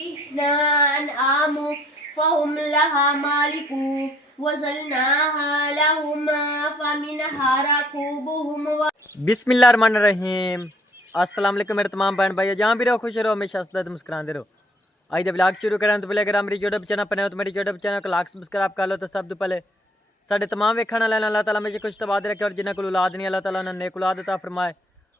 أنعام فهم لها مالكون وزلناها لهم فمنها ركوبهم बिस्मिल्लाहिर्रहमानिर्रहीम। अस्सलाम वालेकुम मेरे तमाम बहन भाई, जहाँ भी रहो खुश रहो, हमेशा हंसते मुस्कुराते रहो। आज जब व्लॉग शुरू करें तो पहले अगर मेरी यूट्यूब चैनल पर हो तो मेरी यूट्यूब चैनल को लाइक सब्सक्राइब कर लो। तो सब तो पहले साढ़े तमाम वेखण वाले अल्लाह ताला हमेशा खुश तबाद रखे, और जिन्हें को औलाद नहीं अल्लाह ताला उन्हें नेक औलाद अता फरमाए,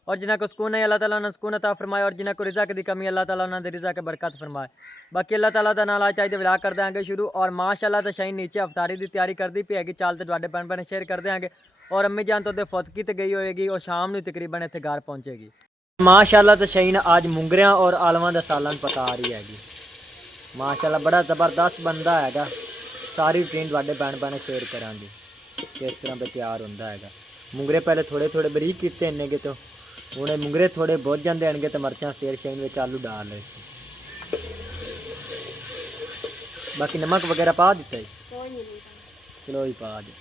और जिन्हें को सुकून नहीं अल्लाह ताला उन्हें सुकून अता फरमाए, और जिन्हें को रिज़्क़ की कमी अल्लाह ताला उन्हें रिज़्क़ के बरकत फरमाए। बाकी अल्लाह ताला दा नाल आज व्लॉग कर देंगे शुरू। और माशाअल्लाह तो शाही नीचे अफतारी की तैयारी करती पी हैगी, चाल तो तुहाडे भैन भैन शेयर कर देंगे। और अम्मी जान तो फुतकी तो गई होएगी और शाम को तकरीबन इतने घर पहुँचेगी। माशाअल्लाह तो शहीन आज मुंगरियां और आलवा का सालन पका रही हैगी। माशाअल्लाह बड़ा ज़बरदस्त बंदा हैगा। सारी रूटीन तुहाडे भैन भैन शेयर करांगी किस तरह पे तैयार होंदा हैगा। मुंगरे पहले थोड़े थोड़े बरीक किते इन्ने तो हूँ मुंगरे थोड़े बुझ जाते हैं तो मिर्चा फिर शहीन में आलू डाल रहे। बाकी नमक वगैरह पा दिता है, चलो ही पा दे।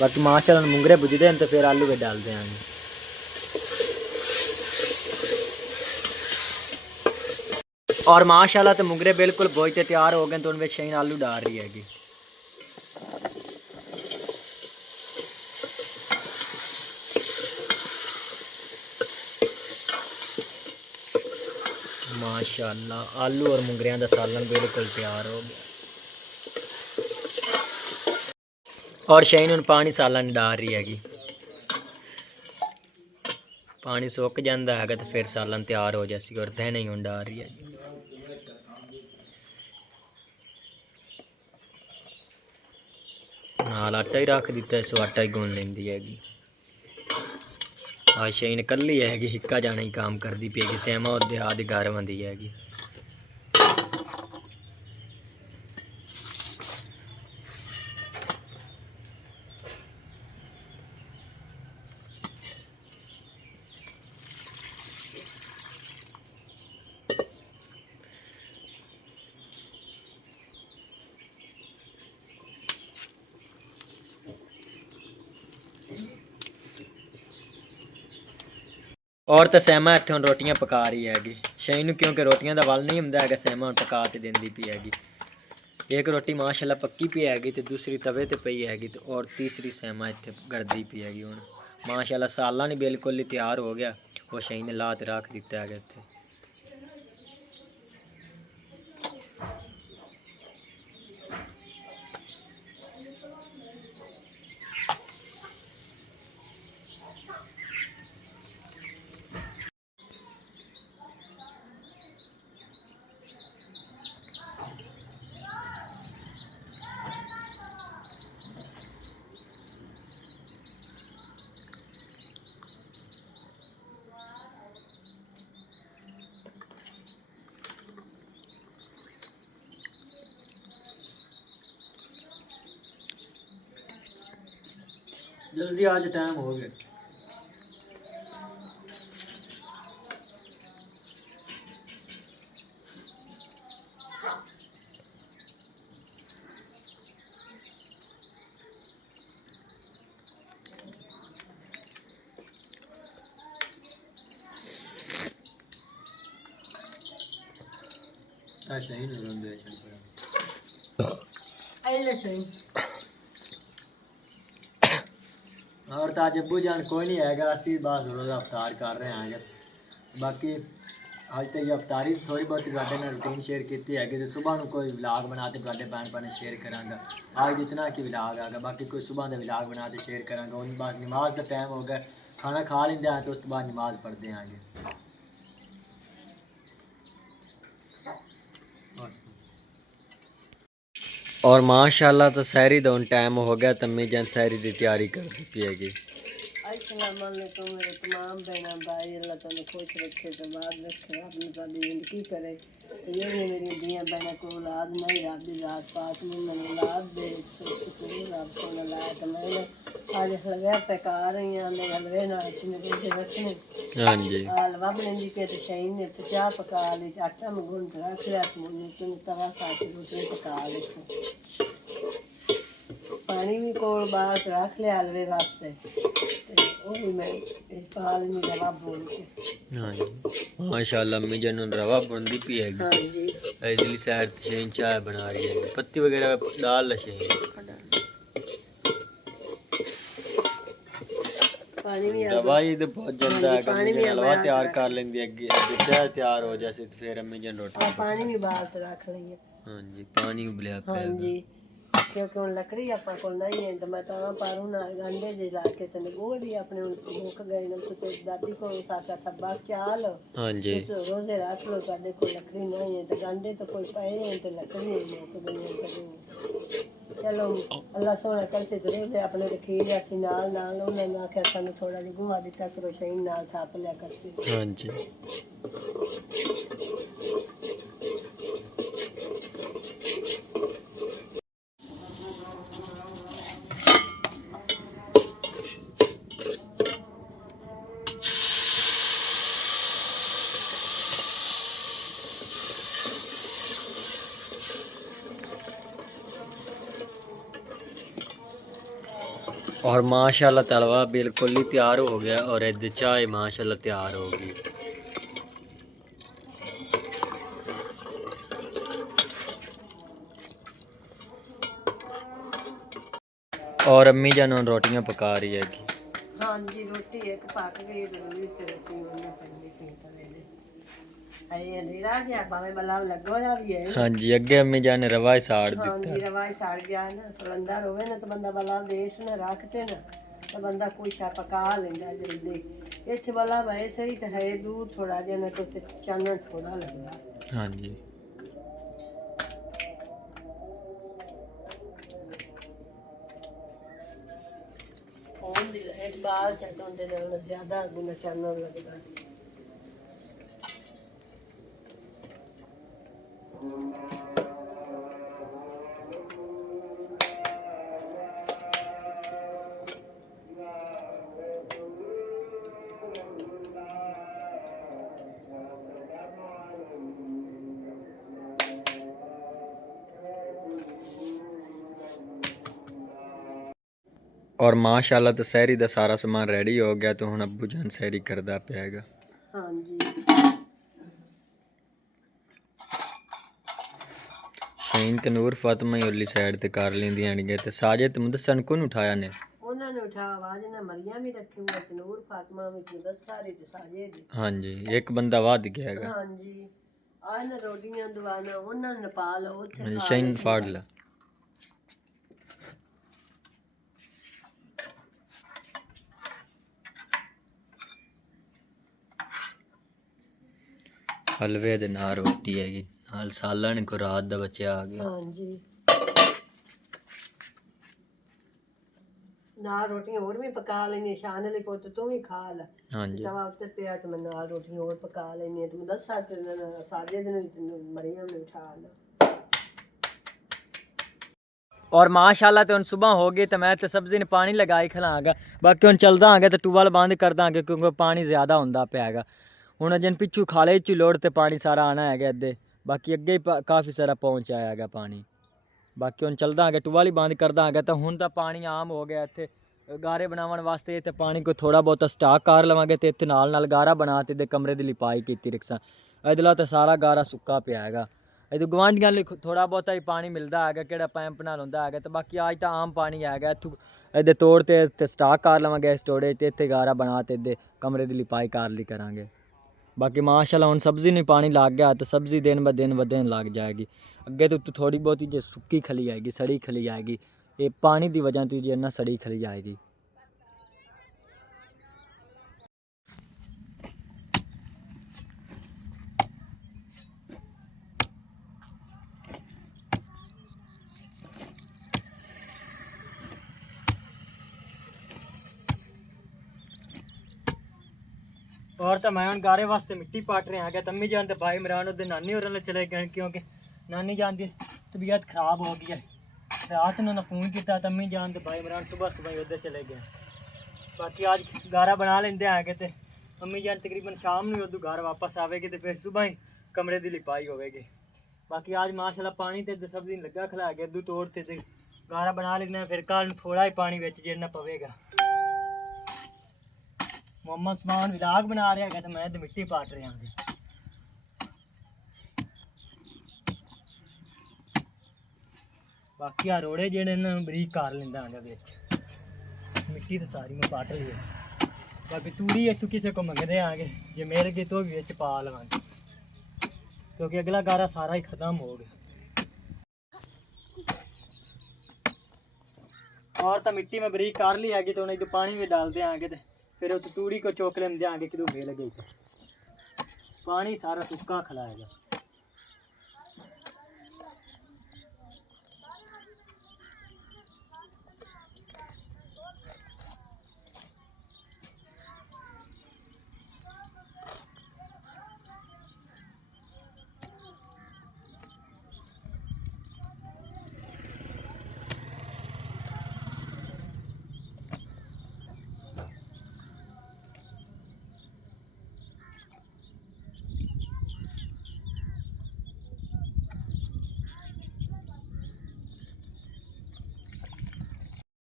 बाकी माशाअल्लाह मुंगरे बुझते हैं तो फिर आलू भी डाल देंगे। और माशाअल्लाह तो मुंगरे बिल्कुल बुझते तैयार हो गए तो उनमें शहीन आलू डाल रही हैगी। माशाअल्लाह आलू और मुंगरियां का सालन बिल्कुल तैयार हो गया। और शहीन हूँ पानी सालन डाल रही हैगी। पानी सुक जाता है तो फिर सालन तैयार हो जाएगी। और दहने ही डाल रही है। नाल आटा ही रख दिता, सो आटा ही गुन लेंदी हैगी। आज शहीन कल्ली हैगी, हिक्का जाना ही काम करती पी हैगी। सैमा और देहात घर आंदी हैगी। और तो सैमा इत्थे हुण रोटियां पका रही हैगी। शहीन क्योंकि रोटियां का वल नहीं हुंदा हैगा, सैमा हुण पका तो देंदी पई हैगी। एक रोटी माशाअल्लाह पक्की पई हैगी तो दूसरी तवे ते पई हैगी, तो और तीसरी सैमा इत्थे करदी पई हैगी। हुण माशाअल्लाह सालन ही बिल्कुल ही तैयार हो गया। वो शहीन ने ला ते रख दिता हैगा इत्थे। जल्दी आज टाइम हो गया। शहीन और तो अज अबू जान कोई नहीं है, असी बस रोज़ अवतार कर रहे हैं। बाकी अज तो ये अवतारी थोड़ी बहुत रूटीन शेयर की है। सुबह को कोई व्लॉग बना के भैन भैन शेयर कराँगा। आज इतना कि व्लॉग आएगा, बाकी कोई सुबह का व्लॉग बना के शेयर कराँगा। उन बाद नमाज का टाइम हो गया, खाना खा लेंगे हैं तो उस बाद नमाज पढ़ते आएँगे। और माशाअल्लाह तो सहरी का टाइम हो गया, तम्मी जान सहरी की तैयारी कर दी हैगी। अस्सलाम वालेकुम मेरे तमाम बहन भाई, अल्लाह तुम खुश रखे तो बाद रखे, अपनी सारी जिंदगी करे। ये मेरी दियाँ बहन को औलाद नहीं, रब दी रात पाक में मैंने औलाद दे सुकून रब को लाया। तो मैंने आज हलवा पका रही हूँ, मेरे हलवे ना मुझे रखने। हाँ जी हलवा बनाई के तो शहीन ने तो चाह पका ली, आटा में गूंद रख लिया, मुझे तुम तवा साथ रोटी पका ली। पानी भी कोल बाहर रख लिया हलवे वास्ते ते वो भी मैं पा लेनी रवा भून के। हाँ जी माशाल्लाह अम्मी जान रवा बुनदी पी है हाँ जी इधरली साइड शेन चाय बना रही है पत्ती वगैरह डाल शेन पानी भी रवा ही तो बहुत जल्दा है अम्मी जान हलवा तैयार कर लेंदी अगे चाय तैयार हो जाए तो फिर अम्मी जान रोटी पानी भी बाहर तो रख लिए। हाँ जी पानी उबलिया हाँ पे जी क्योंकि हुण लकड़ी अपने को नहीं है तो मैं तां पारू ना गंडे जे ला के ते गोए भी अपने मुक गए न तो दादी को साथा थब्बा चाल हाँ जी रोजे रात लो साडे को लकड़ी नहीं है तो गंडे तो कोई पाए हैं तो लकड़ी ही मुक गई है। चलो अल्लाह सोना करते तो रोजे अपने रखी रखी नाल नाल उन्होंने आख्या सानू थोड़ा जिहा गुआ दिता करो शहीन नाल थाप लिया करते। हाँ जी और माशाल्लाह तलवा बिल्कुल ही तैयार हो गया और इधर चाय माशाल्लाह तैयार हो गई। और अम्मी जान रोटियां पका रही है कि हाँ जी रोटी एक पक गई जरूरी ते रोटी उन्हें पहले की तले दे आई अंधेरा गया भावे बलाव लगो जा भी है। हाँ जी अगे अम्मी जान ने रवा साड़ हाँ दिता जी रवा सड़ गया ना सिलेंडर होवे ना तो बंदा बलाव देश ना रखते ना तो बंदा कोई शा पका लेंदा जल्दी इत्थे वाला भाई सही तो है दूध थोड़ा जिहा ना तो चानन थोड़ा लगदा। हाँ जी फोन दी लाइट बाहर चढ़न दे नाल ज्यादा गुना चानन लगदा। और माशाल्लाह तो सहरी दा सारा सामान रेडी हो गया तो हुण अब्बू जान सहरी करदा पियागा। हाँ जी शहीन ते नूर फातिमा ही उरली साइड ते कर लेंदियां ने ते साजिद मुदस्सन कोन उठाया ने उन्होंने उठा आवाज ने मरियम भी रखी हुई है नूर फातिमा में दस सारे ते साजे दी। हाँ जी एक बंदा वध गया है। हाँ जी आ ना रोटियां दवाना उन्होंने नेपाल उत्थे शहीन फाड़ ला हलवे दे नाल रोटी हैगी नाल सालन को रात दा बच्चा आ गया। हाँ जी ना रोटियां और भी पका लेनी शान वाले पुत तू भी खा ला। हाँ जी तवा उत्ते पिया तो मैं नाल रोटियां और पका लेनी तुम दस साल साजे दिन मरियम ने उठा ला। और माशाल्लाह तो सुबह हो गई तो मैं तो सब्जी ने पानी लगाई खिलांगा बाकी हम चलदा आगे तो ट्यूबवेल बंद कर दांगे क्योंकि पानी ज़्यादा होंदा पियागा हुण जन पिछू खाले च लोड़ तो पानी सारा आना है अद्धे बाकी अगे ही काफ़ी सारा पहुँच आया है पानी बाकी हम चलदा आगे ट्यूबवेल ही बंद कर दांगे तो हुण तो पानी आम हो गया इत्थे गारे बनावन वास्ते इत्थे पानी को थोड़ा बहुत स्टाक कर लवांगे तो इत्थे नाल नाल गारा बना ते कमरे दी लिपाई कीती रिक्सा इधला तो सारा गारा सुक्का पिया है इधर गुआंढियां लई थोड़ा बहुत ही पानी मिलता है कि पैंप नाल होंदा है तो बाकी अज तो आम पानी है इत्थू इधर तोड़ ते स्टाक कर लवांगे स्टोरेज ते इत्थे गारा बना ते इधर कमरे दी लिपाई कर ली करांगे। बाकी माशाल्लाह हुण सब्जी नहीं पानी लग गया तो सब्जी दिन ब दिन लग जाएगी अगे तो थोड़ी बहुत जो सुक्की खली आएगी सड़ी खली आएगी ये पानी की वजह तो जो ना सड़ी खली आएगी। और तो मैं हूँ गारे वास्ते मिट्टी पाट रहे हैं तम्मी जान तो भाई इमरान उधर नानी और चले गए क्योंकि नानी जान की तबीयत खराब हो गई है रात ने फ़ोन किया तम्मी जान तो भाई इमरान सुबह सुबह उधर चले गए बाकी आज गारा बना लेंदे आगे तो मम्मी जान तकरीबन शाम में उधर घर वापस आवेगी तो फिर सुबह ही कमरे की लिपाई होगी बाकी आज माशाल्लाह पानी तो सब्जी लगा खिला गया दूध तोड़ते गारा बना लेना फिर कल थोड़ा ही पानी विच जिन्ना पवेगा। मोहम्मद उस्मान विलाग बना रहा है तो मैं तो मिट्टी पाट रहा हूँ। बाकी आ रोड़े जेड़े ने बरीक कर लेंदा आंदा विच, मिट्टी तो सारी मैं पाट ली है। बाकी तूड़ी इत्थों किसी को मंगदे आगे, जे मिल गई तो भी विच पा लवांगे क्योंकि अगला गारा सारा ही खत्म हो गया। और तो मिट्टी में बरीक कर ली हैगी तो उन्हें पानी भी डाल देंगे तो फिर उस तूड़ी को चौक लें देंगे कि तू फेल गई पानी सारा सूखा खिलाएगा।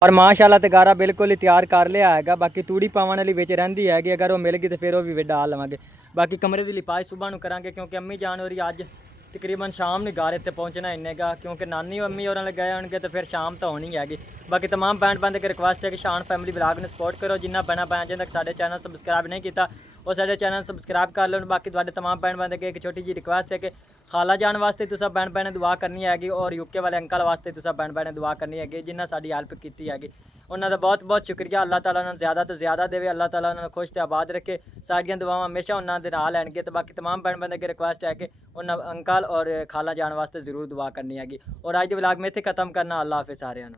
और माशाल्लाह ते गारा बिल्कुल ही तैयार कर लिया हैगा। बाकी तूड़ी पावन वाली विच रहिंदी हैगी, अगर वो मिल गई तो फिर वो भी डाल लवांगे। बाकी कमरे की लिपाई सुबह नूं करांगे क्योंकि अम्मी जान होरी अज तकरीबन शाम नूं गारे ते पहुंचना इन्ने का क्योंकि नानी अम्मी और गए होंगे तो फिर शाम तो होनी हैगी। बाकी तमाम भैन बंदे की रिक्वेस्ट है कि शान फैमिली ब्लॉग में सपोर्ट करो। जिन्ना भैन भैन जिन तक साडे चैनल सबसक्राइब नहीं किया वो साडे चैनल सबसक्राइब कर लो। बाकी तुहाडे तमाम भैन बंदे की एक छोटी जी रिक्वेस्ट है कि खाला जान वास्ते तुसां भैन भैन दुआ करनी हैगी और यूके वाले अंकल वास्ते तुसां भैन भैन दुआ करनी हैगी जिन्ना साडी हेल्प कीती हैगी। उन्होंने बहुत बहुत शुक्रिया। अल्लाह ताला उन्होंने ज़्यादा तो ज़्यादा देवे, अल्लाह ताला उन्होंने खुश तो आबाद रखे। साड़ियाँ दुआवां हमेशा उन्होंने नाल लैणगे। तो बाकी तमाम भैन बंदे की रिक्वेस्ट है कि उन्होंने अंकल और खाला जान वास्ते जरूर दुआ करनी हैगी। और अज दे व्लॉग में इत्थे खत्म करना। अल्लाह हाफिज़ सारिआं नूं।